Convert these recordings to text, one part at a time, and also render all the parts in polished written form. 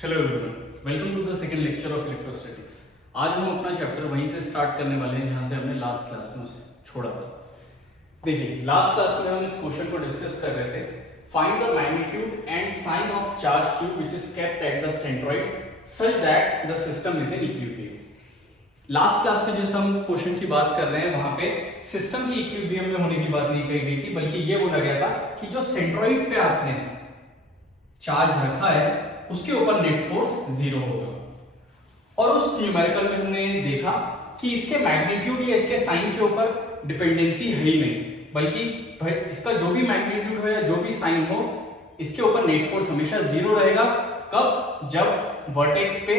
Hello everyone, welcome to the second lecture of electrostatics. आज हम अपना चैप्टर वहीं से स्टार्ट करने वाले हैं जहां से हमने लास्ट क्लास में उसे छोड़ा था। देखिए, लास्ट क्लास में हम इस क्वेश्चन को डिस्कस कर रहे थे। Find the magnitude and sign of charge q which is kept at the centroid such that the system is in equilibrium. Last class में जिस हम क्वेश्चन की बात कर रहे हैं वहां पे सिस्टम की इक्विलिब्रियम में होने की बात नहीं कही गई थी, बल्कि ये बोला गया था कि जो सेंट्रोइड पे आपने चार्ज रखा है उसके ऊपर नेट फोर्स 0 होगा। और उस न्यूमेरिकल में हमने देखा कि इसके मैग्नीट्यूड या इसके साइन के ऊपर डिपेंडेंसी है ही नहीं, बल्कि इसका जो भी मैग्नीट्यूड हो या जो भी साइन हो, इसके ऊपर नेट फोर्स हमेशा 0 रहेगा। कब? जब वर्टेक्स पे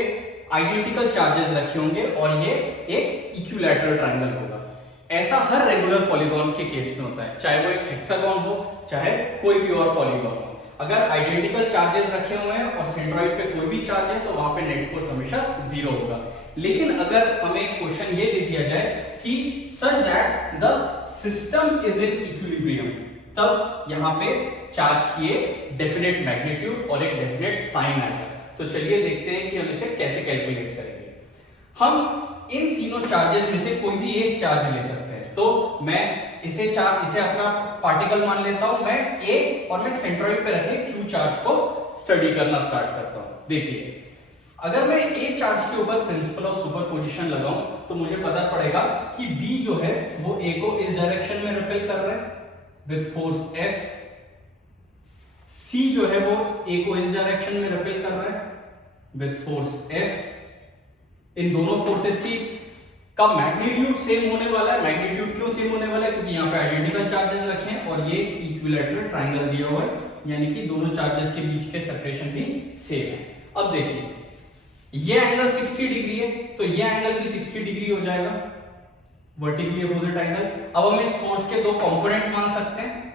आइडेंटिकल चार्जेस रखे होंगे और ये एक इक्विलैटरल ट्रायंगल होगा। ऐसा हर रेगुलर पॉलीगॉन के केस में होता है, चाहे वो एक हेक्सागोन हो चाहे कोई भी और पॉलीगॉन हो। अगर आइडेंटिकल चार्जेस रखे हुए हैं और सेंट्रॉइड पे कोई भी चार्ज है तो वहां पे नेट फोर्स हमेशा 0 होगा। लेकिन अगर हमें क्वेश्चन ये दे दिया जाए कि सच that the system is in equilibrium, तब यहां पे चार्ज की एक डेफिनेट मैग्नीट्यूड और एक डेफिनेट साइन आएगा। तो चलिए देखते हैं कि हम इसे कैसे कैलकुलेट करेंगे। हम इन तीनों चार्जेस में से कोई भी एक चार्ज ले सकते हैं। तो मैं इसे अपना पार्टिकल मान लेता हूं मैं A, और मैं सेंट्रॉइड पे रखे Q चार्ज को स्टडी करना स्टार्ट करता हूं। देखिए, अगर मैं A चार्ज के ऊपर प्रिंसिपल ऑफ सुपरपोजिशन लगाऊं तो मुझे पता पड़ेगा कि B जो है वो A को इस डायरेक्शन में रिपेल कर रहा है विद फोर्स F, C जो है वो A को इस डायरेक्शन में रिपेल कर रहा है विद फोर्स F। इन दोनों फोर्सेस की का मैग्नीट्यूड सेम होने वाला है। मैग्नीट्यूड क्यों सेम होने वाला है? क्योंकि यहाँ पे आइडेंटिकल चार्जेस रखे हैं और ये इक्विलैटरल ट्रायंगल दिया हुआ है, यानी कि दोनों चार्जेस के बीच के सेपरेशन भी सेम है। अब देखिए, ये एंगल 60 डिग्री है तो ये एंगल भी 60 डिग्री हो जाएगा, वर्टिकली अपोजिट एंगल। अब हम इस फोर्स के दो कंपोनेंट मान सकते हैं।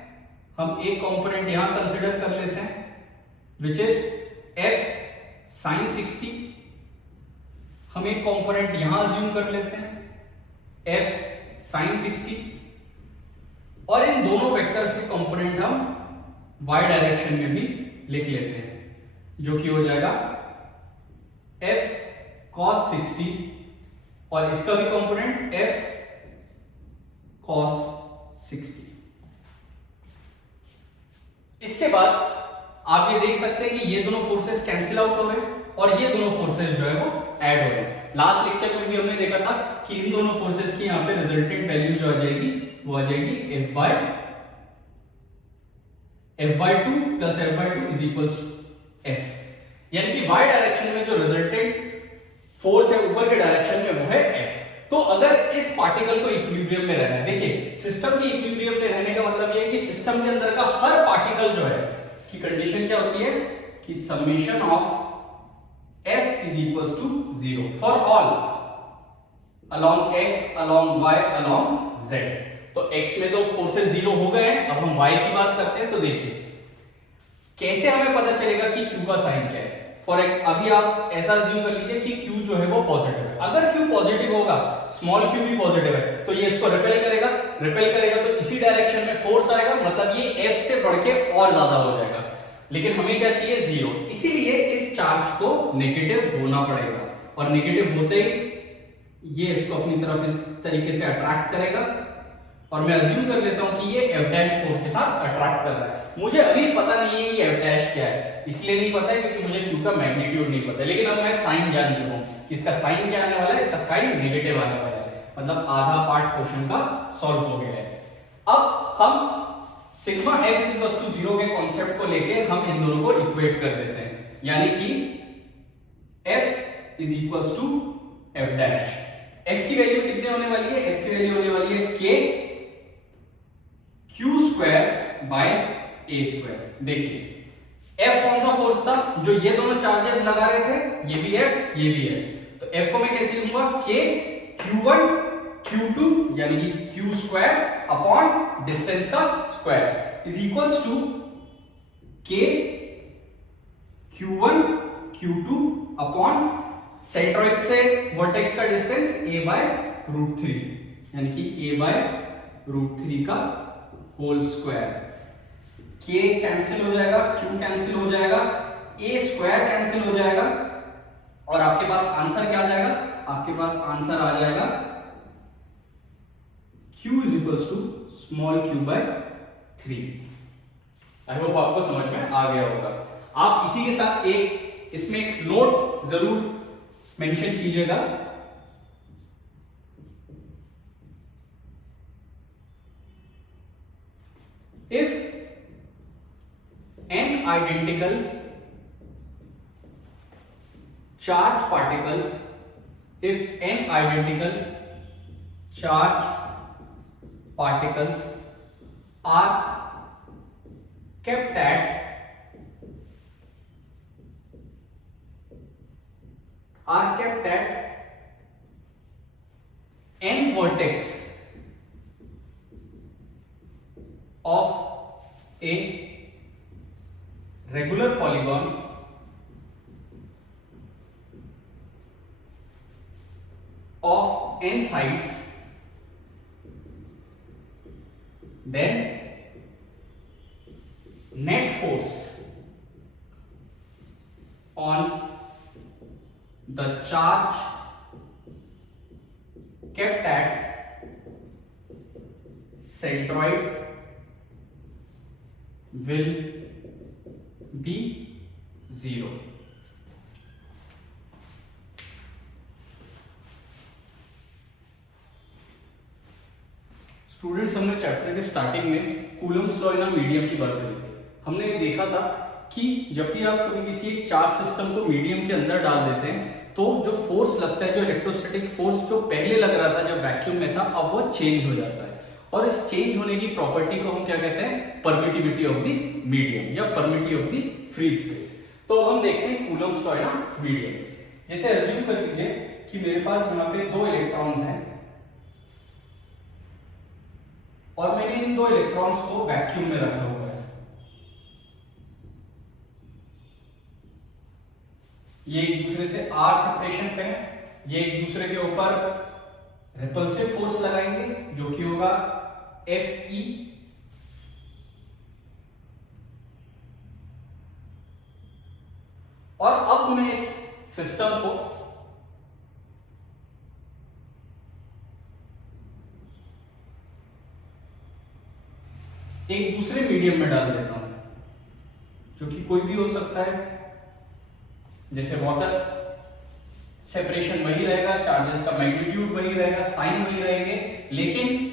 हम एक कंपोनेंट यहां कंसिडर कर लेते हैं विच इज F sin 60। हम एक कंपोनेंट यहां अज्यूम कर लेते हैं F sin 60, और इन दोनों वेक्टर्स के कंपोनेंट हम y डायरेक्शन में भी लिख लेते हैं, जो कि हो जाएगा F cos 60, और इसका भी कंपोनेंट F cos 60। इसके बाद आप ये देख सकते हैं कि ये दोनों फोर्सेस कैंसिल आउट हो गए और ये दोनों फोर्सेस जो है वो ऐड हो गए। लास्ट लेक्चर में भी हमने देखा था कि इन दोनों फोर्सेस की यहाँ पे रिजल्टेंट वैल्यू जो आ जाएगी वो आ जाएगी F by 2 plus F by 2 is equals to F, यानी कि y डायरेक्शन में जो रिजल्टेंट फोर्स है ऊपर के डायरेक्शन में वो है F। तो अगर इस पार्टिकल को इक्विलिब्रियम में रहना है, देखिए सिस्टम की इक्विलिब्रियम में रहने का मतलब ये है कि सिस्टम के अंदर का हर पार्टिकल जो है, इसकी कंडीशन क्या होती है कि summation of F is equals to 0 for all along x, along y, along z। तो x में तो फोर्सेस 0 हो गए हैं। अब हम y की बात करते हैं। तो देखिए कैसे हमें पता चलेगा कि q का साइन क्या है। अभी आप ऐसा अज्यूम कर लीजिए कि q जो है वो पॉजिटिव है। अगर q पॉजिटिव होगा, स्मॉल q भी पॉजिटिव है, तो ये इसको रिपेल करेगा तो इसी डायरेक्शन में फोर्स आएगा, मतलब ये f से बढ़ के और ज्यादा हो जाएगा। लेकिन हमें क्या चाहिए? 0। इसीलिए इस चार्ज को नेगेटिव होना पड़ेगा, और नेगेटिव होते ही ये इसको अपनी तरफ इस तरीके से अट्रैक्ट करेगा, और मैं अज्यूम कर लेता हूं कि ये F डैश फोर्स के साथ अट्रैक्ट कर रहा है। मुझे अभी पता नहीं है ये F डैश क्या है, इसलिए नहीं पता है क्योंकि मुझे Q का मैग्नीट्यूड नहीं पता है। लेकिन अब मैं साइन जान चुका हूं कि इसका साइन क्या आने वाला है, इसका साइन नेगेटिव आने वाला है, मतलब आधा पार्ट क्वेश्चन का सॉल्व हो गया है। अब हम sigma F is equal to 0 के कॉन्सेप्ट को लेके हम इन दोनों को इक्वेट कर देते हैं, यानी कि F is equal to F dash. F की वैल्यू कितनी होने वाली है? F की वैल्यू होने वाली है K Q square by A square. देखिए F कौन सा फोर्स था? जो ये दोनों चार्जेस लगा रहे थे, ये भी F ये भी F। तो F को मैं कैसे लिखूंगा? K Q1 Q2 यानी कि Q स्क्वायर अपॉन डिस्टेंस का square is equals to K Q1 Q2 upon centroid से वर्टेक्स का डिस्टेंस a बाय रूट 3, यानी कि a बाय रूट 3 का होल स्क्वायर। K कैंसिल हो जाएगा, Q कैंसिल हो जाएगा, ए स्क्वायर कैंसिल हो जाएगा और आपके पास आंसर क्या आ जाएगा, आपके पास आंसर आ जाएगा Q is equals to small q by 3। I hope आपको समझ में आ गया होगा। आप इसी के साथ एक इसमें एक नोट जरूर मेंशन कीजिएगा, if n identical charged particles, if n identical charged particles are kept at n vertex of a regular polygon of n sides, then net force on the charge kept at centroid will be 0। Students, हमने chapter के starting में Coulomb's law in a medium की बात करी थी। हमने देखा था कि जब भी आप कभी किसी एक चार्ज सिस्टम को मीडियम के अंदर डाल देते हैं तो जो फोर्स लगता है, जो इलेक्ट्रोस्टैटिक फोर्स जो पहले लग रहा था जब वैक्यूम में था, अब वो चेंज हो जाता है। और इस चेंज होने की प्रॉपर्टी को हम क्या कहते हैं, परमिटिविटी ऑफ द मीडियम या permittivity of the free space. तो हम देखते हैं Coulomb's law in a medium. जैसे अज्यूम कर लीजिए कि मेरे पास यहाँ पे 2 इलेक्ट्रॉन्स हैं और मैंने इन 2 इलेक्ट्रॉन्स को वैक्यूम में रखा हुआ है। ये एक दूसरे से r सेपरेशन पे है, ये एक दूसरे के ऊपर रिपल्सिव फोर्स लगाएंगे जो कि होगा Fe, और अब मैं इस सिस्टम को एक दूसरे मीडियम में डाल देता हूं, जो कि कोई भी हो सकता है। जैसे वाटर, सेपरेशन वही रहेगा, चार्जेस का मैग्नीट्यूड वही रहेगा, साइन वही रहेंगे, लेकिन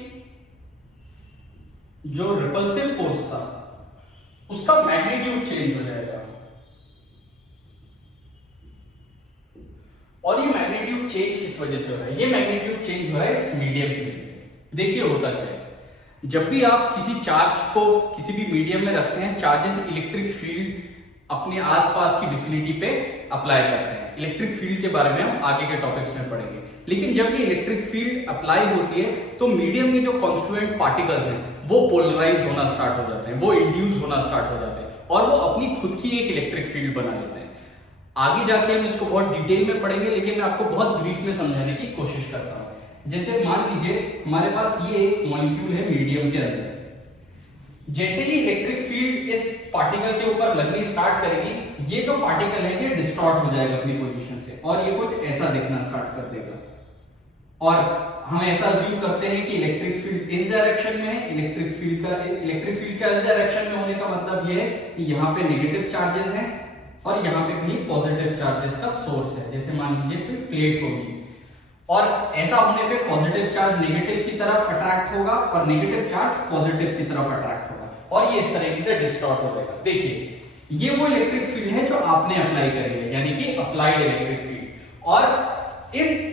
जो रिपल्सिव फोर्स था उसका मैग्नीट्यूड चेंज हो जाएगा। और ये मैग्नीट्यूड चेंज किस वजह से हो रहा है? ये मैग्नीट्यूड चेंज हो रहा है इस मीडियम की वजह से। देखिए होता क्या है, जब भी आप किसी चार्ज को किसी भी मीडियम में रखते हैं, चार्जेस इलेक्ट्रिक फील्ड अपने आसपास की विसिनिटी पे अप्लाई करते हैं। इलेक्ट्रिक फील्ड के बारे में हम आगे के टॉपिक्स में पढ़ेंगे। लेकिन जब ये इलेक्ट्रिक फील्ड अप्लाई होती है तो मीडियम के जो कॉन्स्टिट्यूएंट पार्टिकल्स हैं वो पोलराइज होना स्टार्ट हो जाते हैं, वो इंड्यूस होना स्टार्ट हो जाते हैं और वो अपनी खुद की एक इलेक्ट्रिक फील्ड बना लेते हैं। आगे जाके हम इसको बहुत डिटेल में पढ़ेंगे, लेकिन मैं आपको बहुत ब्रीफ में समझाने की कोशिश करता हूं। जैसे मान लीजिए हमारे पास ये एक मॉलिक्यूल है मीडियम के अंदर, जैसे ही इलेक्ट्रिक फील्ड इस पार्टिकल के ऊपर लगनी स्टार्ट करेगी, ये जो पार्टिकल है ये डिस्टॉर्ट हो जाएगा अपनी पोजीशन से और ये कुछ ऐसा दिखना स्टार्ट कर देगा। और हम ऐसा अज्यूम करते हैं कि इलेक्ट्रिक फील्ड इस डायरेक्शन में है। इलेक्ट्रिक फील्ड का इस डायरेक्शन में होने का मतलब ये है कि यहाँ पे नेगेटिव चार्जेस हैं और यहाँ पे कहीं पॉजिटिव चार्जेस का सोर्स है। जैसे मान लीजिए कोई प्लेट होगी और ऐसा होने पे पॉजिटिव चार्ज नेगेटिव की तरफ अट्रैक्ट होगा और नेगेटिव चार्ज पॉजिटिव की तरफ अट्रैक्ट होगा और ये इस तरीके से डिस्टॉर्ट हो जाएगा। देखिए ये वो इलेक्ट्रिक फील्ड है जो आपने अप्लाई करी है, यानी कि अप्लाइड इलेक्ट्रिक फील्ड। और इस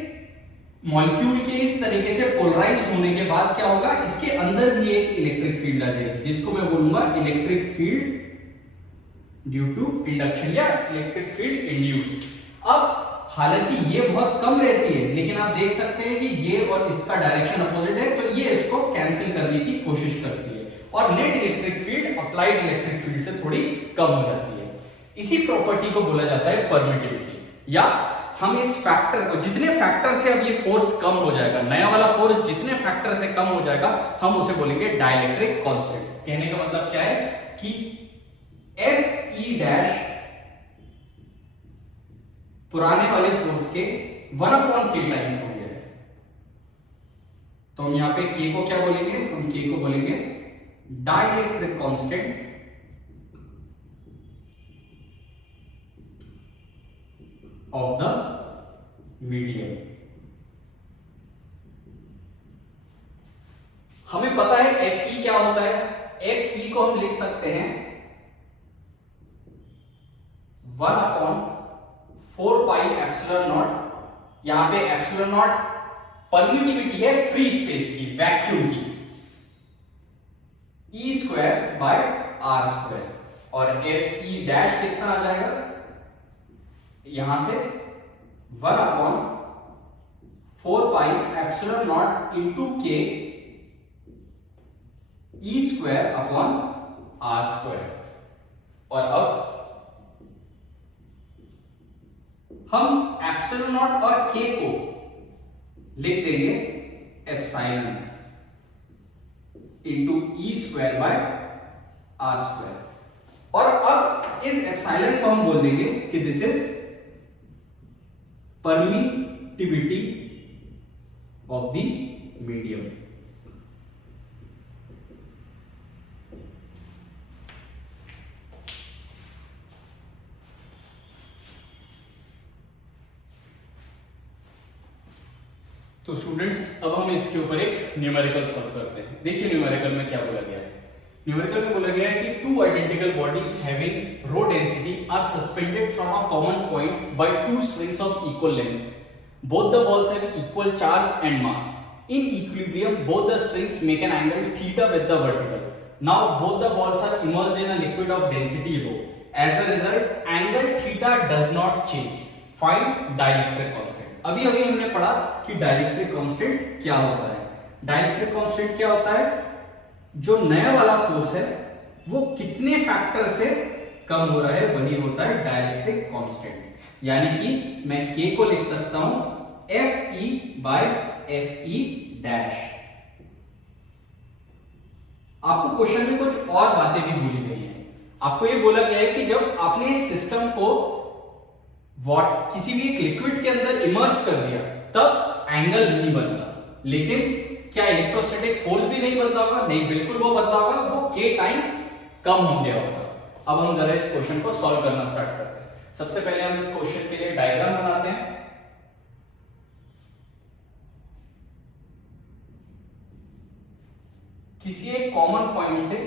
मॉलिक्यूल के इस तरीके से पोलराइज होने के बाद क्या होगा, इसके अंदर भी एक इलेक्ट्रिक फील्ड आ जाएगी जिसको मैं बोलूंगा electric field due to induction या इलेक्ट्रिक फील्ड इंड्यूस्ड। अब हालांकि ये बहुत कम रहती है, लेकिन आप देख सकते हैं कि ये और इसका डायरेक्शन अपोजिट है, तो ये इसको कैंसिल करने की कोशिश करती है और net electric field applied electric field से थोड़ी कम हो जाती है। इसी प्रॉपर्टी को बोला जाता है परमिटिविटी, या हम इस फैक्टर को, जितने फैक्टर से अब ये फोर्स कम हो जाएगा, नया वाला फोर्स जितने फैक्टर से कम हो जाएगा, हम उसे बोलेंगे डाइलेक्ट्रिक कांस्टेंट। कहने का मतलब क्या है कि Fe डैश पुराने वाले फोर्स के 1/k टाइम्स हो गया है। तो हम यहां पे k को क्या बोलेंगे, हम k को बोलेंगे dielectric constant of the medium. हमें पता है Fe क्या होता है, Fe को हम लिख सकते हैं 1/4 पाई एप्सिलॉन नॉट। यहां पे एप्सिलॉन नॉट परमिटिविटी है फ्री स्पेस की, वैक्यूम की, E square by r square. और Fe डैश कितना आ जाएगा, यहां से 1/4 पाई एप्सिलॉन नॉट इंटू के E square upon r square. और अब हम एप्सिलॉन नॉट और के को लिख देंगे epsilon into e square by r square. और अब इस एप्सिलॉन को हम बोल देंगे कि this is permittivity of the medium. तो स्टूडेंट्स अब हम इसके ऊपर एक न्यूमेरिकल सॉल्व करते हैं। देखिए न्यूमेरिकल में क्या बोला गया है। न्यूमेरिकल में बोला गया है कि two identical bodies having rho density are suspended from a common point by two strings of equal length. Both the balls have equal charge and mass. In equilibrium, both the strings make an angle theta with the vertical. Now both the balls are immersed in a liquid of density rho. As a result, angle theta does not change. Find dielectric constant. अभी अभी हमने पढ़ा कि dielectric constant क्या होता है। Dielectric constant क्या होता है, जो नया वाला फोर्स है वो कितने फैक्टर से कम हो रहा है वही होता है डाइलेक्ट्रिक कांस्टेंट। यानी कि मैं k को लिख सकता हूं Fe बाय Fe डैश। आपको क्वेश्चन में कुछ और बातें भी बोली गई हैं। आपको ये बोला गया है कि जब आपने सिस्टम को किसी भी एक लिक्विड के अंदर इमर्स कर दिया तब एंगल नहीं बदला, लेकिन क्या इलेक्ट्रोस्टैटिक फोर्स भी नहीं बदला होगा? नहीं, बिल्कुल वो बदला होगा, वो k टाइम्स कम हो गया होगा। अब हम जरा इस क्वेश्चन को सॉल्व करना स्टार्ट करते हैं। सबसे पहले हम इस क्वेश्चन के लिए डायग्राम बनाते हैं। किसी एक कॉमन पॉइंट से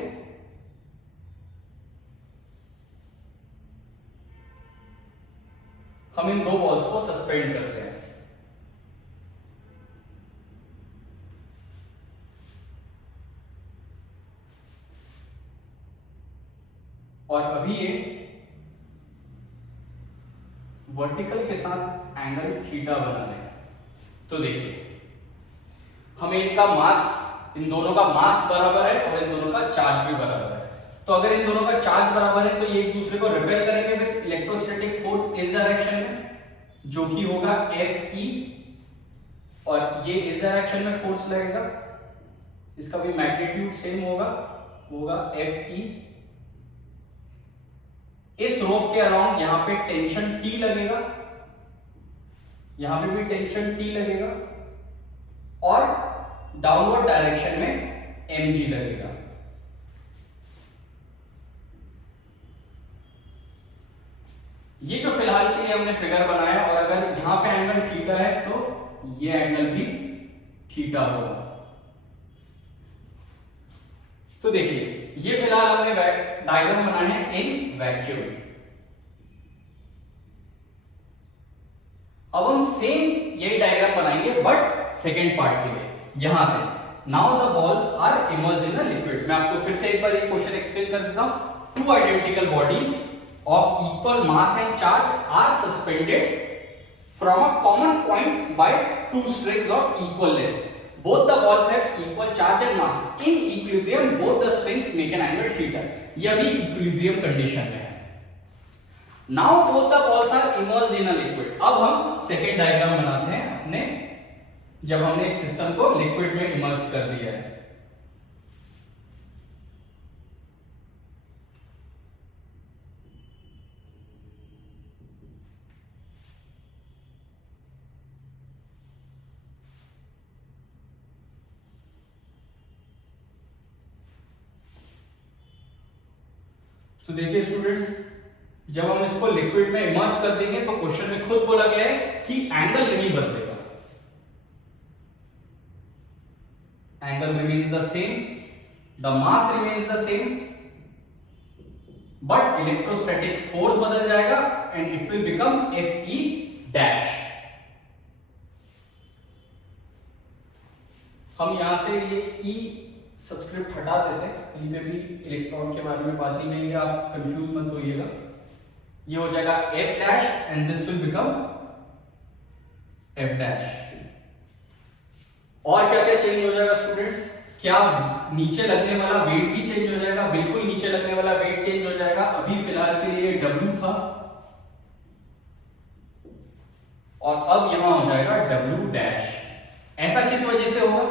हम इन दो बॉल्स को सस्पेंड करते हैं। और अभी ये वर्टिकल के साथ एंगल थीटा बना रहे हैं। तो देखिए हमें इनका मास, इन दोनों का मास बराबर है और इन दोनों का चार्ज भी बराबर है। तो अगर इन दोनों का चार्ज बराबर है तो ये एक दूसरे को रिपेल करेंगे विद इलेक्ट्रोस्टैटिक फोर्स इस डायरेक्शन में, जो कि होगा Fe, और ये इस डायरेक्शन में फोर्स लगेगा, इसका भी मैग्नीट्यूड सेम होगा Fe। इस रोप के अराउंड यहां पे टेंशन T लगेगा, यहां पे भी टेंशन T लगेगा, और डाउनवर्ड डायरेक्शन में mg लगेगा। ये जो फिलहाल के लिए हमने फिगर बनाया, और अगर यहां पे एंगल थीटा है तो ये एंगल भी थीटा होगा। तो देखिए ये फिलहाल हमने डायग्राम बनाया है इन वैक्यूम। अब हम सेम यही डायग्राम बनाएंगे बट सेकेंड पार्ट के लिए। यहां से now the balls are immersed in a liquid. मैं आपको फिर से एक बार ये क्वेश्चन एक्सप्लेन कर देता हूं। To identical bodies of equal mass and charge are suspended from a common point by two strings of equal length. Both the balls have equal charge and mass. In equilibrium, both the strings make an angle theta. ये अभी equilibrium condition में है। Now both the balls are immersed in a liquid. अब हम second diagram बनाते हैं अपने, जब हमने इस सिस्टम को लिक्विड में इमर्स कर दिया है। तो देखिए स्टूडेंट्स, जब हम इसको लिक्विड में इमर्ज कर देंगे तो क्वेश्चन में खुद बोला गया है कि एंगल नहीं बदलेगा, angle remains the same, the mass remains the same, but electrostatic force बदल जाएगा and it will become Fe dash. हम यहां से ये E सब्सक्रिप्ट हटा देते हैं, कहीं पे भी इलेक्ट्रॉन के बारे में बात नहीं है, आप कंफ्यूज मत होइएगा। ये हो जाएगा F dash and this will become F dash. और क्या क्या चेंज हो जाएगा स्टूडेंट्स? क्या नीचे लगने वाला वेट भी चेंज हो जाएगा? बिल्कुल नीचे लगने वाला वेट चेंज हो जाएगा। अभी फिलहाल के लिए W था और अब यहां हो जाएगा W डैश। ऐसा किस वजह से होगा?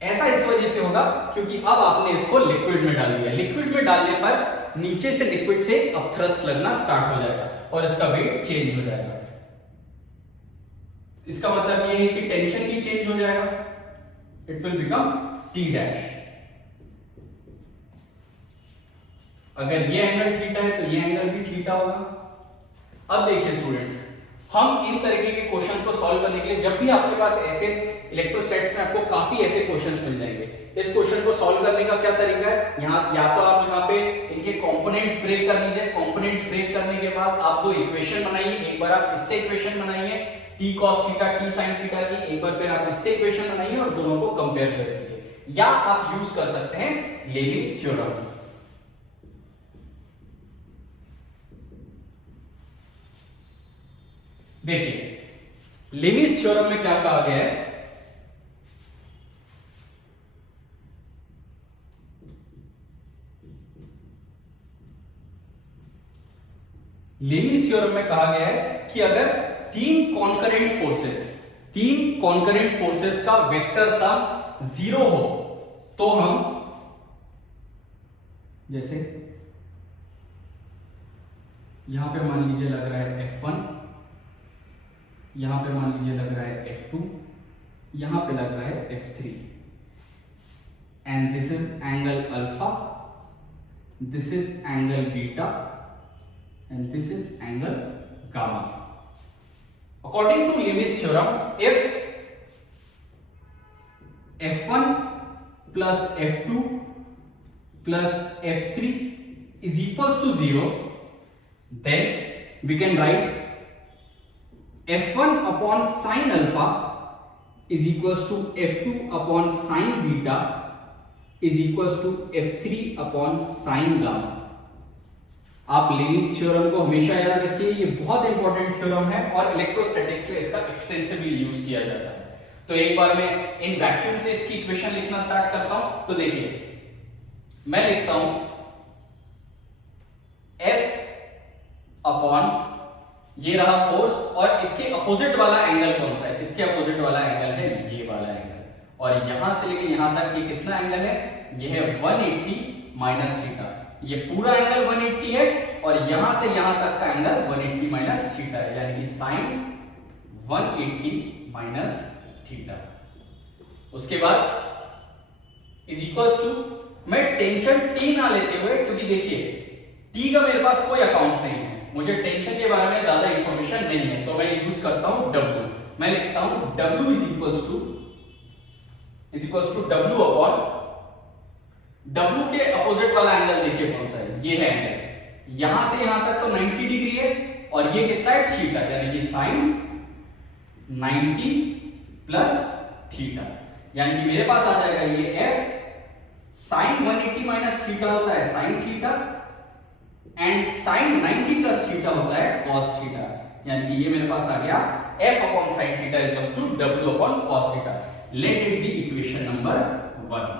ऐसा इस वजह से होगा क्योंकि अब आपने इसको लिक्विड में डाल दिया। लिक्विड में डालने पर नीचे से लिक्विड से अब थ्रस्ट लगना स्टार्ट हो जाएगा और इसका वेट चेंज हो जाएगा। इसका मतलब ये है कि टेंशन भी चेंज हो जाएगा, it will become T dash. अगर ये एंगल थीटा है तो ये एंगल भी थीटा होगा। अब देखिए स्टूडेंट्स, हम इन तरीके के क्वेश्चन को सॉल्व करने के लिए, जब भी आपके पास ऐसे इलेक्ट्रोस्टैटिक्स में आपको काफी ऐसे क्वेश्चंस मिल जाएंगे, इस क्वेश्चन को सॉल्व करने का क्या तरीका है? यहाँ या तो आप यहाँ पे इनके कंपोनेंट्स ब्रेक कर लीजिए। कंपोनेंट्स ब्रेक करने के बाद आप दो इक्वेशन बनाइए। एक बार आप इससे इक्वेशन बनाइए t cos theta t sin theta की, एक बार फिर आप इससे इक्वेशन बनाइए और दोनों को कंपेयर कर लीजिए। या आप यूज कर सकते हैं लेविस थ्योरम। देखिए लेविस थ्योरम में क्या कहा गया है? लेविस थ्योरम में कहा गया है कि अगर तीन कॉन्करेंट फोर्सेस का वेक्टर सम 0 हो तो हम, जैसे यहां पे मान लीजिए लग रहा है F1, यहां पे मान लीजिए लग रहा है F2, यहां पे लग रहा है F3, and this is angle alpha, this is angle beta and this is angle gamma. According to Lewis theorem, if F1 plus F2 plus F3 is equals to 0, then we can write F1 upon sin alpha is equals to F2 upon sin beta is equals to F3 upon sin gamma. आप Levi's theorem को हमेशा याद रखिए, ये बहुत important theorem है और electrostatics में इसका एक्सटेंसिवली यूज किया जाता है। तो एक बार मैं इन वैक्यूम से इसकी इक्वेशन लिखना स्टार्ट करता हूं। तो देखिए मैं लिखता हूं F अपॉन, ये रहा फोर्स और इसके अपोजिट वाला एंगल कौन सा है? इसके अपोजिट वाला एंगल है ये वाला एंगल, और यहां से लेके यहां तक ये कितना एंगल है? ये है 180 माइनस थीटा। ये पूरा एंगल 180 है और यहां से यहां तक का एंगल 180 माइनस थीटा है, यानी कि साइन 180 माइनस थीटा। उसके बाद इज इक्वल्स टू, मैं टेंशन T ना लेते हुए, क्योंकि देखिए T का मेरे पास कोई अकाउंट नहीं है, मुझे टेंशन के बारे में ज्यादा इंफॉर्मेशन नहीं है, तो मैं यूज करता हूं W। मैं लिखता हूं W is equals to W upon, W के अपोजिट वाला एंगल देखिए कौन सा है? ये है एंगल, यहां से यहां तक तो 90 डिग्री है और ये कितना है? थीटा, यानी कि साइन 90 प्लस थीटा, यानी कि मेरे पास आ जाएगा ये F साइन 180 माइनस थीटा होता है sine theta and sine 90 plus theta होता है कॉस थीटा, यानी कि ये मेरे पास आ गया F upon sine theta is equals to W upon cos theta. Let it be equation number 1।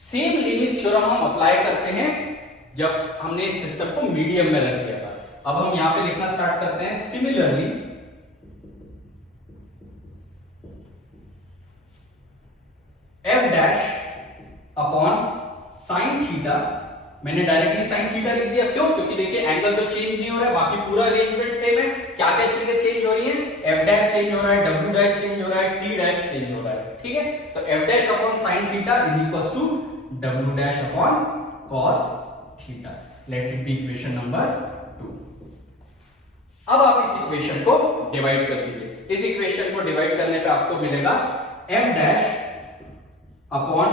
Same Lewis theorem हम अप्लाई करते हैं जब हमने इस सिस्टम को मीडियम में रख दिया था। अब हम यहां पे लिखना स्टार्ट करते हैं similarly F dash upon sine theta. मैंने डायरेक्टली साइन थीटा लिख दिया, क्यों? क्योंकि देखिए एंगल तो चेंज नहीं हो रहा है, बाकी पूरा अरेंजमेंट सेम है। क्या क्या चीजें चेंज हो रही हैं? F डैश चेंज हो रहा है, W डैश चेंज हो रहा है, T डैश चेंज हो रहा है, ठीक है। तो F dash upon sine theta is equals to W dash upon cos theta. Let it be equation number 2। अब आप इस इक्वेशन को डिवाइड कर दीजिए। इस इक्वेशन को डिवाइड करने पे आपको मिलेगा f dash upon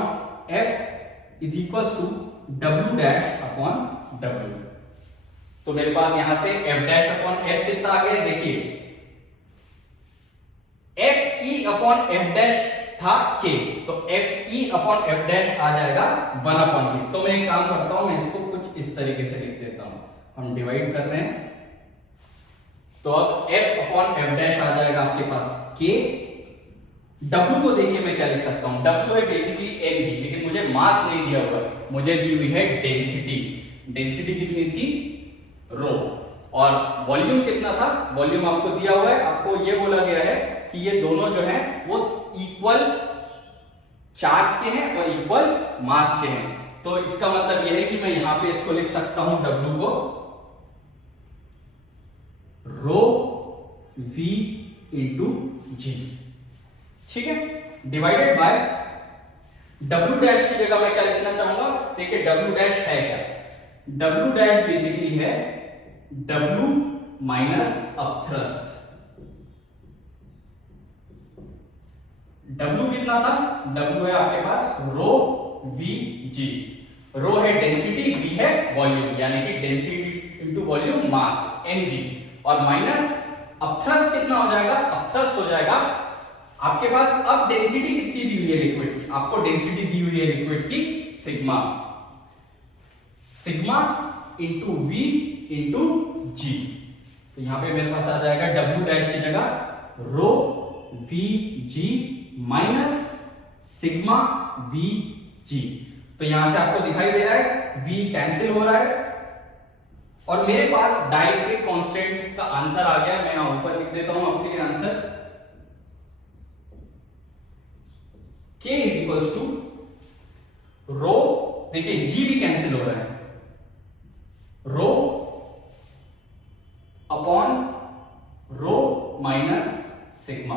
f is equal to w dash upon w। तो मेरे पास यहां से f डैश अपॉन f कितना आ गया, देखिए f e upon f dash था k, तो f e upon f dash आ जाएगा 1 अपॉन k। तो मैं एक काम करता हूं, मैं इसको कुछ इस तरीके से लिख देता हूं। हम डिवाइड कर रहे हैं, तो अब f अपॉन f डैश आ जाएगा आपके पास k। w को देखिए मैं क्या लिख सकता हूं, w है बेसिकली mg, लेकिन मुझे मास नहीं दिया हुआ है, मुझे दी हुई है डेंसिटी। डेंसिटी कितनी थी, रो। और वॉल्यूम कितना था, वॉल्यूम आपको दिया हुआ है, आपको ये बोला गया है कि ये दोनों जो हैं वो इक्वल चार्ज के हैं और इक्वल मास के हैं। तो इसका मतलब यह है कि मैं यहां पे इसको लिख सकता हूं W को रो V इंटू जी, ठीक है, डिवाइडेड बाय W डैश की जगह मैं क्या लिखना चाहूंगा, देखिए W डैश है क्या, W डैश बेसिकली है W माइनस अपथ्रस्ट। W कितना था, W है आपके पास रो V G। रो है डेंसिटी, V है वॉल्यूम, यानी कि density into volume mass mg, और माइनस अपथ्रस्ट कितना हो जाएगा, अपथ्रस्ट हो जाएगा आपके पास। अब डेंसिटी कितनी दी हुई है लिक्विड की, आपको डेंसिटी दी हुई है लिक्विड की sigma, sigma into V into G। तो यहां पे मेरे पास आ जाएगा W डैश की जगह रो V G minus sigma V G। तो यहां से आपको दिखाई दे रहा है V कैंसिल हो रहा है, और मेरे पास डाइलेक्ट्रिक कांस्टेंट का आंसर आ गया। मैं यहां ऊपर लिख देता हूं आपके लिए answer, K is equals to rho, देखिए G भी कैंसिल हो रहा है, rho upon rho minus sigma.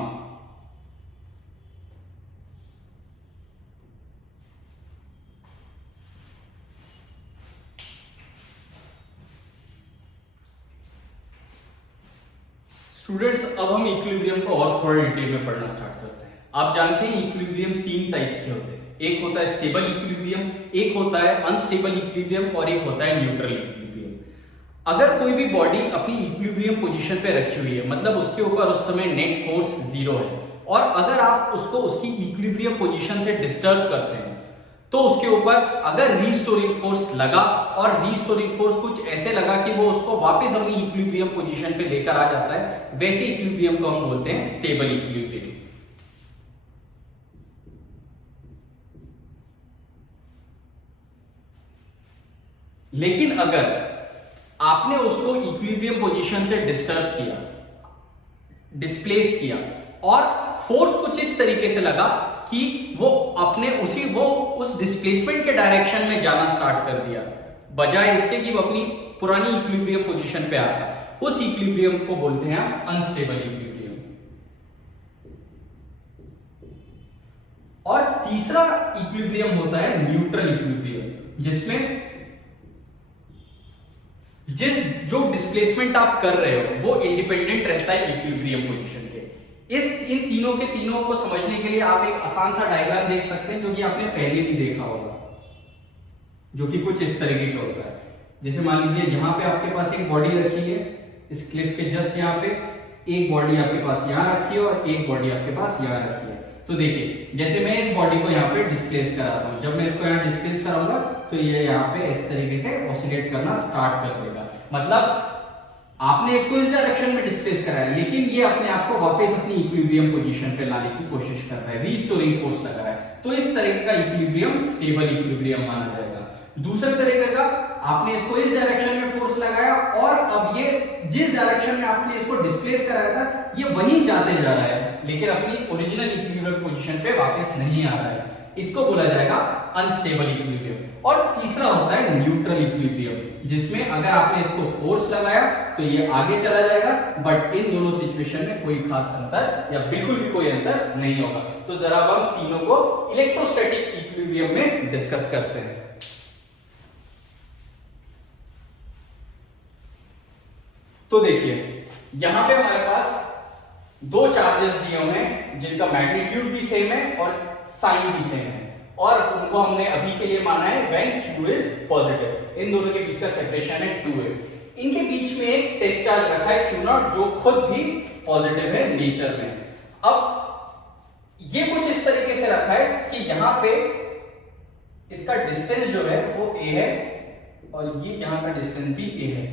Students, अब हम इक्विलिब्रियम को और थोड़ा डिटेल में पढ़ना स्टार्ट करते हैं। आप जानते हैं इक्विलिब्रियम 3 टाइप्स के होते हैं, एक होता है स्टेबल इक्विलिब्रियम, एक होता है अनस्टेबल इक्विलिब्रियम, और एक होता है न्यूट्रल इक्विलिब्रियम। अगर कोई भी बॉडी अपनी इक्विलिब्रियम पोजीशन पे रखी हुई है, मतलब उसके ऊपर उस समय नेट फोर्स 0 है, और अगर आप उसको उसकी इक्विलिब्रियम पोजीशन से डिस्टर्ब करते हैं, तो उसके ऊपर अगर रीस्टोरिंग फोर्स लगा, और रीस्टोरिंग फोर्स कुछ ऐसे लगा कि वो उसको वापस अपनी इक्विलिब्रियम पोजीशन पे लेकर आ जाता है, वैसे इक्विलिब्रियम को हम बोलते हैं स्टेबल इक्विलिब्रियम। लेकिन अगर आपने उसको इक्विलिब्रियम पोजीशन से डिस्टर्ब किया, डिस्प्लेस किया, और फोर्स कुछ इस तरीके से लगा कि वो उस डिस्प्लेसमेंट के डायरेक्शन में जाना स्टार्ट कर दिया, बजाय इसके कि वो अपनी पुरानी इक्विलिब्रियम पोजीशन पे आता, उस इक्विलिब्रियम को बोलते हैं अनस्टेबल इक्विलिब्रियम। और तीसरा इक्विलिब्रियम होता है न्यूट्रल इक्विलिब्रियम, जिसमें जो डिस्प्लेसमेंट आप कर रहे हो वो इंडिपेंडेंट रहता है इक्विलिब्रियम पोजीशन के। इन तीनों के तीनों को समझने के लिए आप एक आसान सा डायग्राम देख सकते हैं, जो कि आपने पहले भी देखा होगा, जो कि कुछ इस तरीके का होता है। जैसे मान लीजिए यहाँ पे आपके पास एक बॉडी रखी है, इस क्लिफ के जस्ट यहाँ पे एक बॉडी आपके पास यहाँ रखी है, और एक बॉडी आपके पास यहाँ रखी है। तो देखिए, जैसे मैं इस बॉडी को यहाँ पे डिस्प्लेस कराता हूँ, जब मैं इसको यहाँ डिस्प्लेस कराऊंगा तो ये यहाँ पे इस तरीके से ऑसिलेट करना स्टार्ट कर देगा। मतलब आपने इसको इस डायरेक्शन में डिस्प्लेस कराया, लेकिन ये अपने आप को वापस अपनी इक्विलिब्रियम पोजीशन पे लाने की कोशिश कर रहा है, रीस्टोरिंग फोर्स लगा रहा है। तो इस तरीके का इक्विलिब्रियम स्टेबल इक्विलिब्रियम माना जाएगा। दूसरे तरीके का, आपने इसको इस डायरेक्शन में फोर्स लगाया, और अब ये जिस डायरेक्शन में आपने इसको डिस्प्लेस कराया था, ये वहीं जाते जा रहा है, लेकिन अपनी ओरिजिनल इक्विलिब्रियम पोजीशन पे वापस नहीं आ रहा है। इसको बोला जाएगा अनस्टेबल इक्विलिब्रियम। और तीसरा होता है न्यूट्रल इक्विलिब्रियम, जिसमें अगर आपने इसको फोर्स लगाया तो ये आगे चला जाएगा, बट इन दोनों सिचुएशन में कोई खास अंतर या बिल्कुल भी कोई अंतर नहीं होगा। तो जरा अब हम तीनों को इलेक्ट्रोस्टैटिक इक्विलिब्रियम में डिस्कस करते हैं। तो देखिए यहां पे हमारे पास दो चार्जेस दिए हुए हैं जिनका मैग्नीट्यूड भी सेम है और साइन भी सेम है, और उनको हमने अभी के लिए माना है व्हेन Q इज पॉजिटिव। इन दोनों के बीच का सेपरेशन है 2a। इनके बीच में एक टेस्ट चार्ज रखा है Q0 जो खुद भी पॉजिटिव है नेचर में। अब ये कुछ इस तरीके से रखा है कि यहां पे इसका डिस्टेंस जो है वो a है और ये यहां का डिस्टेंस भी a है।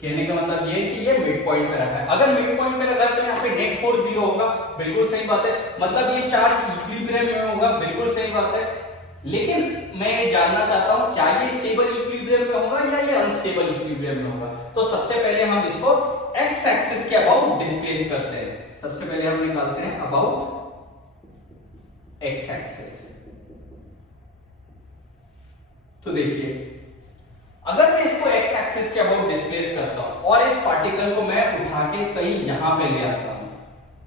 कहने का मतलब ये है कि ये मिड पॉइंट पे रखा है। अगर मिड पॉइंट पे रखा है तो यहाँ पे नेट फोर्स 0 होगा, बिल्कुल सही बात है। मतलब ये चार्ज इक्विलिब्रियम में होगा, बिल्कुल सही बात है। लेकिन मैं ये जानना चाहता हूं क्या ये स्टेबल इक्विलिब्रियम में होगा या ये अनस्टेबल इक्विलिब्रियम में होगा। तो सबसे पहले हम इसको एक्स एक्सिस के अबाउट डिस्प्लेस करते हैं। सबसे पहले हम निकालते हैं अबाउट एक्स एक्सिस। तो देखिए अगर मैं इसको एक्स एक्सिस के अबाउट डिस्प्लेस करता हूं और इस पार्टिकल को मैं उठा के कहीं यहां पे ले आता हूं,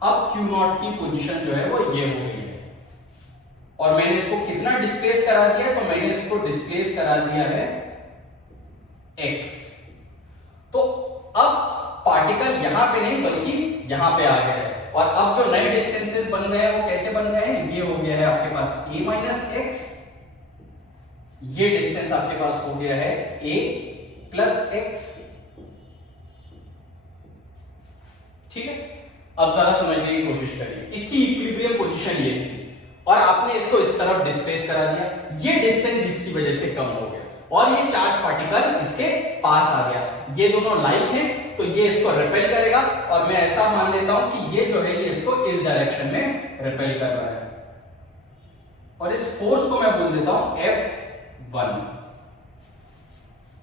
अब Q0 की पोजीशन जो है वो ये हो गई है और मैंने इसको कितना डिस्प्लेस करा दिया, तो मैंने इसको डिस्प्लेस करा दिया है x। तो अब पार्टिकल यहां पे नहीं बल्कि यहां पे आ गया है, और अब जो नए डिस्टेंसेस बन गए हैं वो कैसे बन गए हैं, ये हो गया है आपके पास a माइनस एक्स, ये डिस्टेंस आपके पास हो गया है a प्लस एक्स। ठीक है, अब जरा समझने की कोशिश करिए। इसकी इक्विलिब्रियम पोजीशन ये थी और आपने इसको इस तरफ डिस्प्लेस करा दिया, ये डिस्टेंस जिसकी वजह से कम हो गया और ये चार्ज पार्टिकल इसके पास आ गया। ये दोनों लाइक हैं तो ये इसको रिपेल करेगा, और मैं ऐसा मान लेता हूं कि ये जो है ये इसको इस डायरेक्शन में रिपेल कर रहा है, और इस फोर्स को मैं बोल देता हूं F1।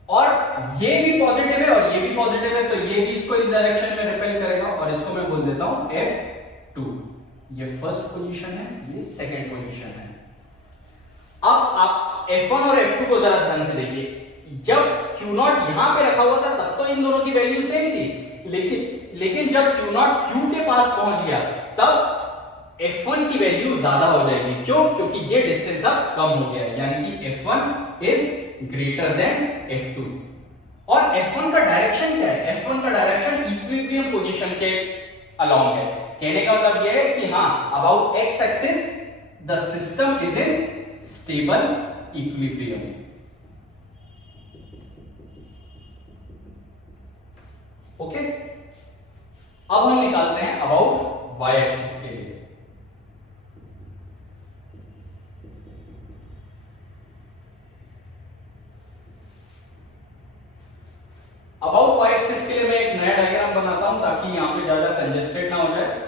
और ये भी पॉजिटिव है और ये भी पॉजिटिव है, तो ये भी इसको इस डायरेक्शन में रिपेल करेगा, और इसको मैं बोल देता हूं F2। ये फर्स्ट पोजीशन है, ये सेकंड पोजीशन है। अब आप F1 और F2 को जरा ध्यान से देखिए। जब Q0 यहां पे रखा हुआ था तब तो इन दोनों की वैल्यू सेम थी, लेकिन जब Q0 Q के पास पहुंच गया तब F1 की वैल्यू ज्यादा हो जाएगी। क्यों? क्योंकि ये डिस्टेंस अब कम हो गया है, यानी कि F1 is greater than F2। और F1 का डायरेक्शन क्या है? F1 का डायरेक्शन इक्विलिब्रियम पोजीशन के अलोंग है। कहने का मतलब यह है कि हां, about x axis the system is in stable equilibrium. Okay, अब हम निकालते हैं अबाउट वाई एक्सिस के लिए। अबाउट वाई एक्सिस के लिए मैं एक नया डायग्राम बनाता हूं ताकि यहां पे ज्यादा कंजेस्टेड ना हो जाए।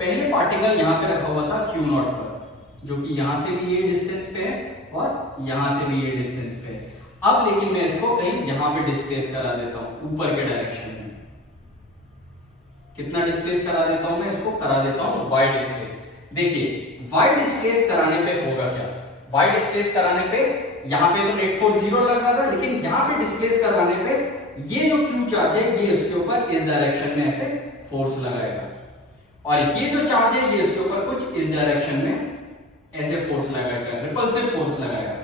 पहले पार्टिकल यहां पे रखा हुआ था Q0 पर, जो कि यहां से भी ये डिस्टेंस पे है और यहां से भी ये डिस्टेंस पे है। अब लेकिन मैं इसको कहीं यहां पे डिस्प्लेस करा देता हूं, ऊपर के डायरेक्शन में। कितना डिस्प्लेस करा देता हूं मैं इसको? करा देता हूं y डिस्प्लेस। देखिए y डिस्प्लेस कराने पे होगा क्या? y डिस्प्लेस कराने पे यहां पे तो नेट फोर्स 0 लग रहा था, लेकिन यहां पे डिस्प्लेस करवाने पे ये जो q चार्ज है ये इसके ऊपर इस डायरेक्शन में ऐसे फोर्स लगाएगा, और ये जो चार्ज है ये इसके ऊपर कुछ इस डायरेक्शन में ऐसे फोर्स लगाएगा, रिपल्सिव फोर्स लगाएगा।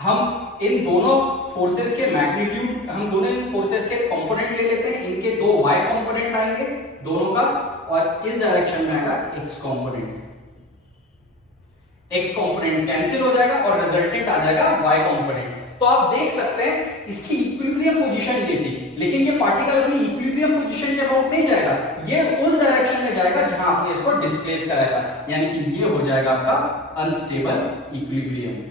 हम इन दोनों फोर्सेस के मैग्नीट्यूड, हम दोनों इन फोर्सेस के कंपोनेंट ले लेते हैं। इनके दो y कंपोनेंट आएंगे दोनों का, और इस डायरेक्शन में आएगा x component. x component cancel हो जाएगा और रिजल्टेंट आ जाएगा y कंपोनेंट। तो आप देख सकते हैं इसकी इक्विलिब्रियम पोजीशन ये थी, लेकिन ये पार्टिकल अपनी इक्विलिब्रियम पोजीशन के अबाउट नहीं जाएगा, ये उस डायरेक्शन में जाएगा जहां आपने इसको डिस्प्लेस कराया था, यानी कि ये हो जाएगा आपका अनस्टेबल इक्विलिब्रियम।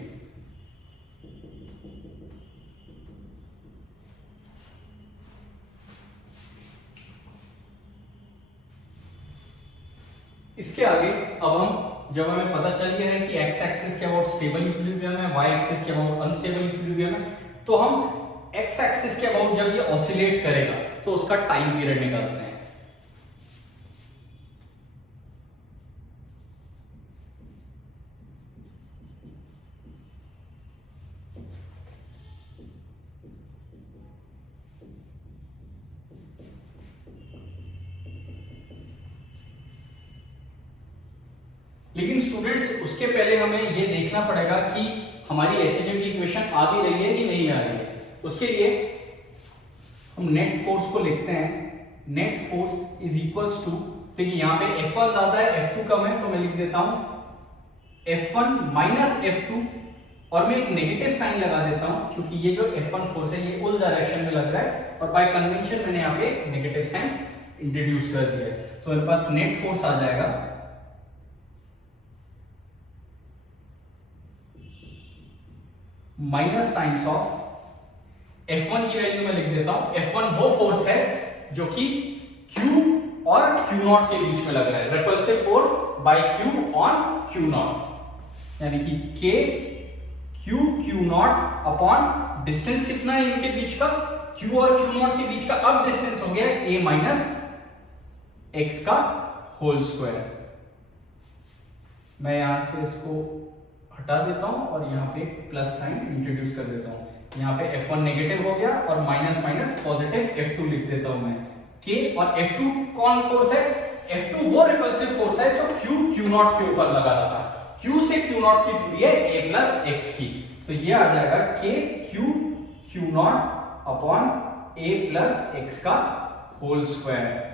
इसके आगे अब हम, जब हमें पता चल गया है कि x एक्सिस के अबाउट स्टेबल इक्विलिब्रियम है, y एक्सिस के अबाउट अनस्टेबल इक्विलिब्रियम है, तो हम x एक्सिस के अबाउट जब ये ऑसिलेट करेगा तो उसका टाइम पीरियड निकालते हैं। लेकिन स्टूडेंट्स उसके पहले हमें ये देखना पड़ेगा कि हमारी एसएचएम की इक्वेशन आ भी रही है कि नहीं आ रही है। उसके लिए हम नेट फोर्स को लिखते हैं, net force is equals to, देखिए यहाँ पे F1 ज्यादा है F2 कम है, तो मैं लिख देता हूं F1 माइनस F2 और मैं एक नेगेटिव साइन लगा देता हूं क्योंकि ये जो F1 फोर्स है ये उस डायरेक्शन में लग रहा है और बाय कन्वेंशन मैंने यहाँ पे एक नेगेटिव साइन इंट्रोड्यूस कर दिया है। तो मेरे पास नेट फोर्स आ जाएगा माइनस टाइम्स ऑफ F1 की वैल्यू में लिख देता हूं, F1 वो फोर्स है जो कि Q और Q0 के बीच में लग रहा है, repulsive force by Q on Q0, यानी कि K Q Q0 upon distance कितना है इनके बीच का, Q और Q0 के बीच का अब डिस्टेंस हो गया A माइनस x का होल स्क्वायर। मैं यहां से इसको हटा देता हूं और यहाँ पे प्लस साइन इंट्रोड्यूस कर देता हूं, यहाँ पे F1 नेगेटिव हो गया और माइनस माइनस पॉजिटिव F2 लिख देता हूं मैं। K और F2 कौन फोर्स है, F2 वो रिपल्सिव फोर्स है जो Q Q0 के ऊपर लगा रहा था, Q से Q0 की दूरी है A प्लस x की, तो ये आ जाएगा K Q Q0 upon A plus x का होल स्क्वायर।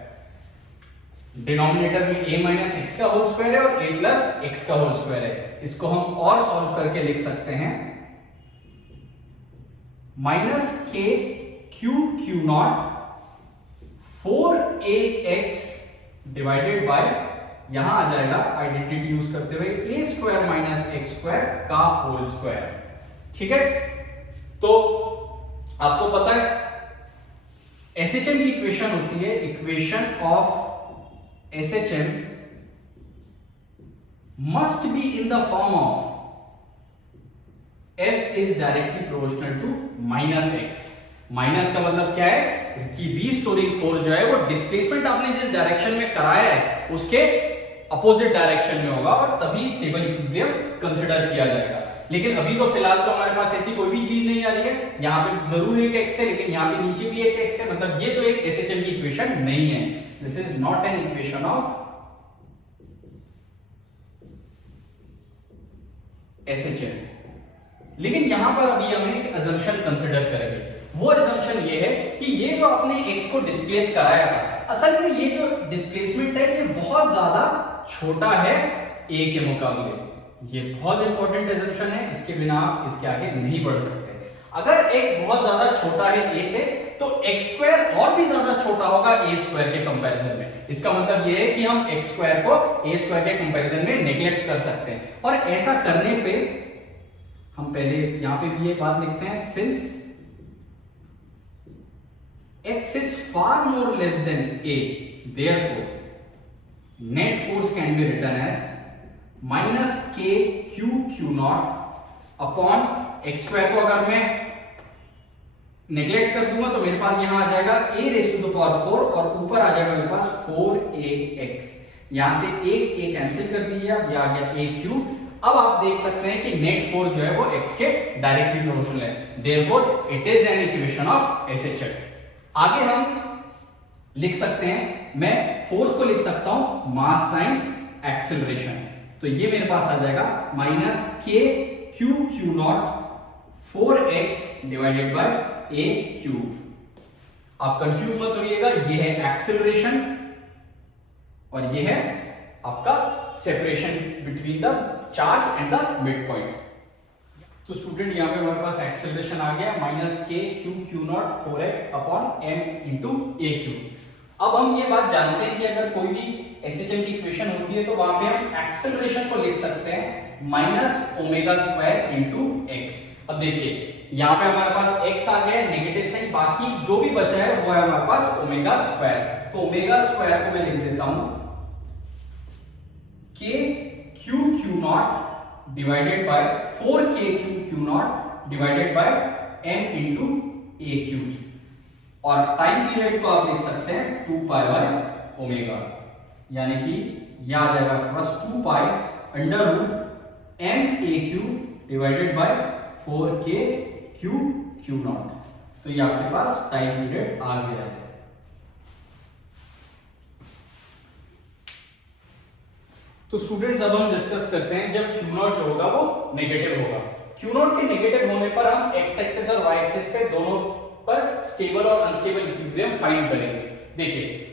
डिनोमिनेटर में a माइनस एक्स का होल स्क्वायर है और a प्लस एक्स का होल स्क्वायर है। इसको हम और सॉल्व करके लिख सकते हैं minus k q q not 4ax divided by, यहां आ जाएगा आइडेंटिटी यूज करते हुए a square minus x square का होल स्क्वायर। ठीक है, तो आपको पता है एसएचएम की इक्वेशन होती है equation of SHM must be in the form of F is directly proportional to minus x। Minus का मतलब क्या है कि रीस्टोरिंग फोर्स जो है वो डिस्प्लेसमेंट आपने जिस डायरेक्शन में कराया है उसके अपोजिट डायरेक्शन में होगा और तभी स्टेबल इक्विलिब्रियम कंसीडर किया जाएगा। लेकिन अभी तो फिलहाल तो हमारे पास ऐसी कोई भी चीज नहीं आ रही है, यहाँ पे जरूर एक एक्स है लेकिन यहाँ पे नीचे भी एक एक्स है, मतलब ये तो एक एसएचएम की इक्वेशन नहीं है। This is not an equation of SHM. लेकिन यहां पर अभी हम एक अजम्पशन कंसीडर करेंगे, वो अजम्पशन ये है कि ये जो आपने एक्स को डिस्प्लेस कराया था, असल में ये जो डिस्प्लेसमेंट है ये बहुत ज्यादा छोटा है ए के मुकाबले। ये बहुत इंपॉर्टेंट अजम्पशन है, इसके बिना आप इसके आगे नहीं बढ़ सकते। अगर x बहुत ज्यादा छोटा है a से तो x स्क्वायर और भी ज्यादा छोटा होगा a स्क्वायर के कंपैरिजन में। इसका मतलब ये है कि हम x स्क्वायर को a स्क्वायर के कंपैरिजन में नेग्लेक्ट कर सकते हैं और ऐसा करने पे हम पहले यहां पे भी ये बात लिखते हैं, since x is far more less than a therefore net force can be written as minus k q q naught upon x square को अगर मैं नेग्लेक्ट कर दूंगा तो मेरे पास यहां आ जाएगा a raise to the power 4 और ऊपर आ जाएगा मेरे पास 4ax। यहां से एक a कैंसिल कर दीजिए आप, यह आ गया a क्यूब। अब आप देख सकते हैं कि नेट फोर्स जो है वो x के डायरेक्टली प्रोपोर्शनल है, therefore it is an equation of SHM. आगे हम लिख सकते हैं, मैं फोर्स को लिख सकता हूं मास टाइम्स एक्सेलरेशन, तो ये मेरे पास आ जाएगा minus k q q not 4x divided by a cube. आप कंफ्यूज मत होइएगा, ये है एक्सेलरेशन और ये है आपका separation between the charge and the mid point. तो स्टूडेंट यहाँ पे हमारे पास एक्सेलरेशन आ गया minus k q q not 4x upon m into a cube. अब हम ये बात जानते हैं कि अगर कोई भी एसएचएम की इक्वेशन होती है तो वहां पे हम एक्सेलरेशन को लिख सकते हैं minus omega square into x. अब देखिए यहाँ पे हमारे पास x आ गया नेगेटिव साइन, बाकी जो भी बचा है वो है हमारे पास ओमेगा स्क्वायर। तो ओमेगा स्क्वायर को मैं लिख देता हूं k q q naught divided by 4k q q naught divided by m into a cube और टाइम पीरियड को आप लिख सकते हैं 2 पाई बाय ओमेगा, यानी कि यह आ जाएगा plus 2 pi under root m a cube divided by 4k q q naught. तो ये आपके पास टाइम पीरियड आ गया है। तो स्टूडेंट्स अब हम डिस्कस करते हैं जब Q नॉट जो होगा वो नेगेटिव होगा। Q नॉट के नेगेटिव होने पर हम x एक्सिस और y एक्सिस पे दोनों पर स्टेबल और अनस्टेबल इक्विलिब्रियम फाइंड करेंगे। देखिए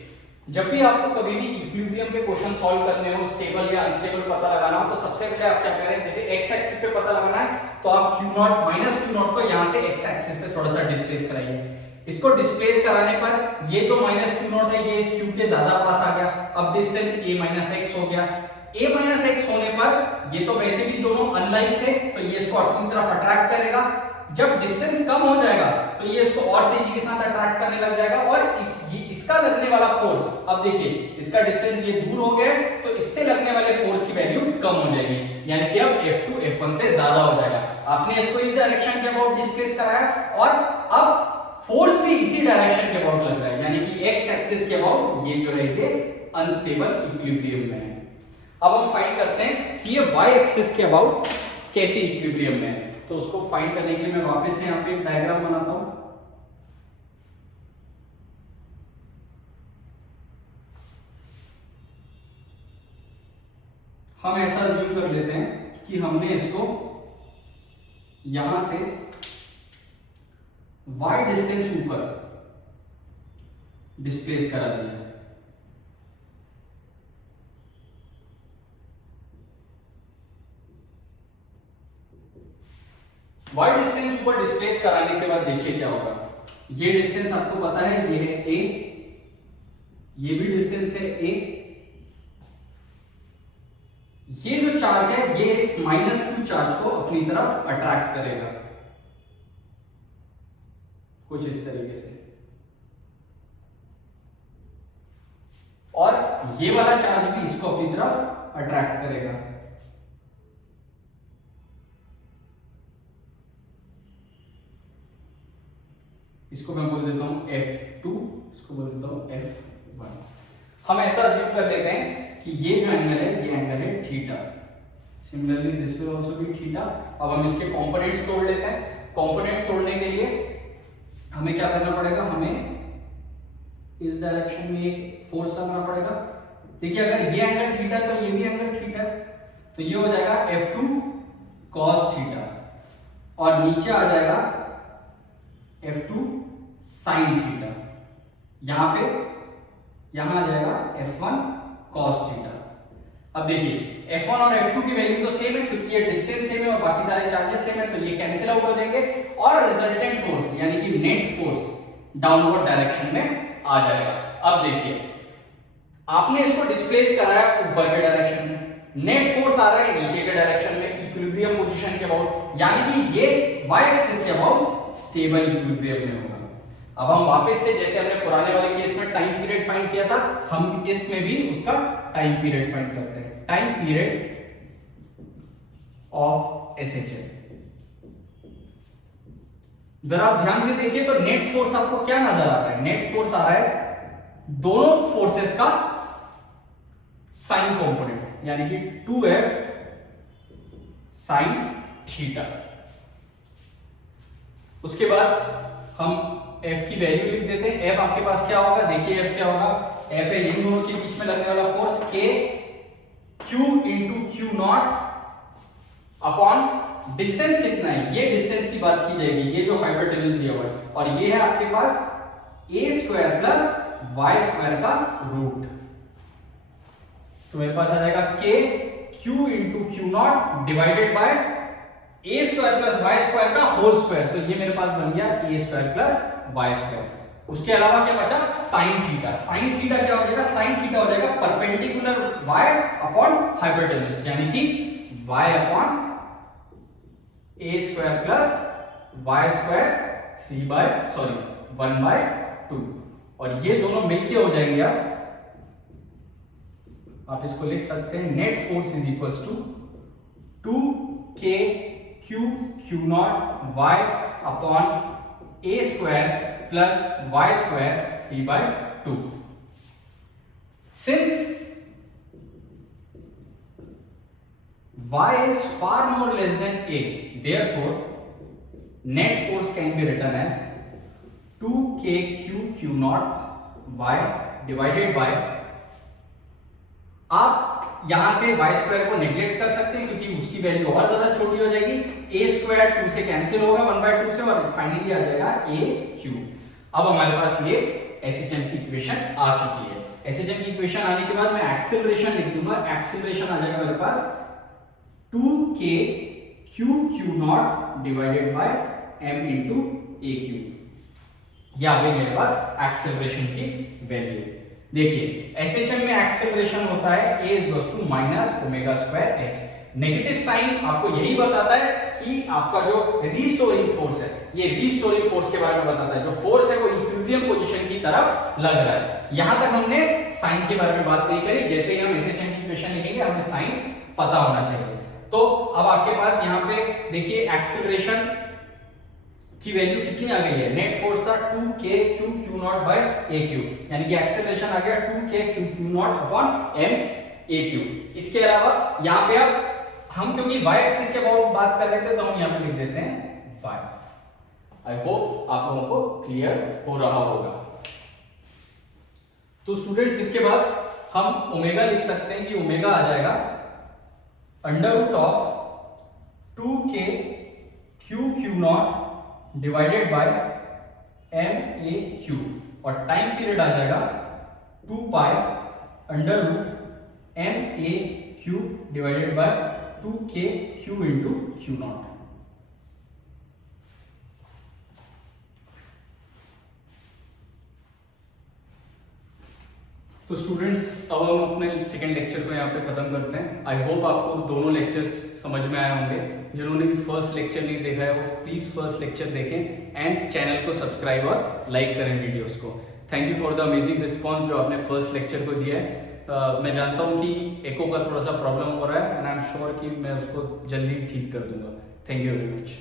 जब भी आपको कभी भी इक्विलिब्रियम के क्वेश्चन सॉल्व करने हो, स्टेबल या अनस्टेबल पता लगाना हो, तो सबसे पहले आप क्या करें, जैसे x एक्सिस पे पता लगाना है तो आप Q not minus Q not को यहाँ से x एक्सिस पे थोड़ा सा डिस्प्लेस कराइए। इसको डिस्प्लेस कराने पर ये जो माइनस Q नॉट है ये इस Q के ज्यादा पास आ गया। अब डिस्टेंस a माइनस x हो गया। a माइनस x होने पर ये तो वैसे भी दोनों अनलाइक थे तो ये इसको अपनी तरफ अट्रैक्ट करेगा। जब डिस्टेंस कम हो जाएगा तो ये इसको और तेजी के साथ अट्रैक्ट करने लग जाएगा और इसका लगने वाला फोर्स, अब देखिए इसका डिस्टेंस ये दूर हो गया तो इससे लगने वाले फोर्स की वैल्यू कम हो जाएगी, यानी कि अब F2 F1 से ज्यादा हो जाएगा। आपने इसको इस डायरेक्शन के अबाउट डिस्प्लेस कराया और अब फोर्स भी इसी डायरेक्शन के अबाउट लग रहा है, यानी कि x एक्सिस के अबाउट ये जो है ये अनस्टेबल इक्विलिब्रियम में है। अब हम फाइंड करते हैं कि ये y एक्सिस के अबाउट कैसी इक्विलिब्रियम में है। तो उसको फाइंड करने के लिए मैं वापस से यहाँ पे एक डायग्राम बनाता हूं। हम ऐसा अज्यूम कर लेते हैं कि हमने इसको यहां से y डिस्टेंस ऊपर डिस्प्लेस करा दिया। y डिस्टेंस ऊपर डिस्प्लेस कराने के बाद देखिए क्या होगा। ये डिस्टेंस आपको पता है ये है a, ये भी डिस्टेंस है a। ये जो चार्ज है ये इस माइनस Q चार्ज को अपनी तरफ अट्रैक्ट करेगा कुछ इस तरीके से, और ये वाला चार्ज भी इसको अपनी तरफ अट्रैक्ट करेगा। इसको मैं बोल देता हूं F2, इसको बोल देता हूं F1। हम ऐसा अज्यूम कर लेते हैं कि ये जो एंगल है ये एंगल है theta. Similarly this will also be theta. अब हम इसके कंपोनेंट्स तोड़ लेते हैं। कंपोनेंट तोड़ने के लिए हमें क्या करना पड़ेगा, हमें इस डायरेक्शन में एक फोर्स लगाना पड़ेगा। देखिए अगर ये एंगल थीटा तो ये भी एंगल थीटा, तो ये हो जाएगा F2 cos थीटा और नीचे आ जाएगा F2 sin थीटा। यहां आ जाएगा F1 cos थीटा। अब देखिए F1 और F2 की वैल्यू तो सेम है क्योंकि ये डिस्टेंस सेम है और बाकी सारे चार्जेस सेम है, तो ये कैंसिल आउट हो जाएंगे और रिजल्टेंट फोर्स यानी कि नेट फोर्स डाउनवर्ड डायरेक्शन में आ जाएगा। अब देखिए आपने इसको डिस्प्लेस कराया ऊपर के डायरेक्शन में, नेट फोर्स आ रहा है नीचे के डायरेक्शन में इक्विलिब्रियम पोजीशन के अबाउट, यानी कि ये y एक्सिस के अबाउट स्टेबल इक्विलिब्रियम में होगा। अब हम वापस से जैसे हमने पुराने वाले केस में टाइम पीरियड फाइंड किया था, हम इसमें भी उसका टाइम पीरियड फाइंड करते हैं। Time period of SHL। जरा आप ध्यान से देखिए तो नेट फोर्स आपको क्या नजर आ रहा है, नेट फोर्स आ रहा है दोनों फोर्सेस का साइन कंपोनेंट, यानी कि 2F साइन थीटा। उसके बाद हम F की वैल्यू लिख देते हैं। F आपके पास क्या होगा, देखिए F क्या होगा, F है इन दोनों के बीच में लगने वाला force K Q into Q naught upon distance कितना है, ये डिस्टेंस की बात की जाएगी, ये जो हाइपोटेन्यूज दिया हुआ है, और ये है आपके पास a square plus y square का रूट। तो मेरे पास आ जाएगा K Q into Q naught divided bye a square plus y square का होल स्क्वायर, तो ये मेरे पास बन गया a square plus y square. उसके अलावा क्या बचा, साइन थीटा। साइन थीटा क्या हो जाएगा, साइन थीटा हो जाएगा परपेंडिकुलर y अपॉन हाइपोटेन्यूज, यानी कि y upon a square plus y square 1/2, और ये दोनों मिलके हो जाएंगे। आप इसको लिख सकते हैं net force is equals to 2k Q naught y upon a square plus y square 3/2। Since y is far more less than a, therefore net force can be written as 2k Q naught y divided by, आप यहाँ से Y square को neglect कर सकते हैं क्योंकि उसकी value और ज्यादा छोटी हो जाएगी। ए स्क्वायर 2 से कैंसिल होगा 1/2 से और फाइनली आ जाएगा ए क्यूब। अब हमारे पास ये एसएचएम की इक्वेशन आ चुकी है। एसएचएम की इक्वेशन आने के बाद मैं एक्सेलरेशन लिख दूंगा। एक्सेलरेशन आ जाएगा मेरे पास 2k q naught divided by m into a cube. यह आ गई मेरे पास एक्सेलरेशन की वैल्यू। देखिए एसएचएम में एक्सेलरेशन होता है a is equal to minus omega square x। Negative sign आपको यही बताता है कि आपका जो रीस्टोरिंग फोर्स है, ये रीस्टोरिंग फोर्स के बारे में बताता है। जो फोर्स है वो इक्विलिब्रियम पोजीशन की तरफ लग रहा है। यहां तक हमने साइन के बारे में बात नहीं करी। जैसे ही हम एसएचएम की इक्वेशन लिखेंगे हमें साइन पता होना चाहिए। तो अब आपके पास यहाँ पे देखिए एक्सेलरेशन की वैल्यू कितनी आ गई है। नेट फोर्स था 2k q naught by a cube, यानी कि एक्सेलरेशन आ गया 2k q naught upon m a cube. इसके अलावा यहाँ पे अब हम क्योंकि y एक्सिस के बात कर रहे थे तो हम यहाँ पे लिख देते हैं y। आई होप आप लोगों को क्लियर हो रहा होगा। तो स्टूडेंट्स इसके बाद हम ओमेगा लिख सकते हैं कि ओमेगा आ जाएगा under root of 2k q naught divided by m a cube और टाइम पीरियड आ जाएगा 2 pi under root m a cube divided by 2k q into q naught. तो स्टूडेंट्स अब हम अपने सेकेंड लेक्चर को यहाँ पे खत्म करते हैं। आई होप आपको दोनों लेक्चर्स समझ में आए होंगे। जिन्होंने भी फर्स्ट लेक्चर नहीं देखा है वो प्लीज फर्स्ट लेक्चर देखें एंड चैनल को सब्सक्राइब और लाइक करें वीडियोस को। Thank you for the amazing response जो आपने फर्स्ट लेक्चर को दिया है। मैं जानता हूँ कि एको का थोड़ा सा प्रॉब्लम हो रहा है एंड आई एम श्योर कि मैं उसको जल्दी ठीक कर दूंगा। Thank you very much.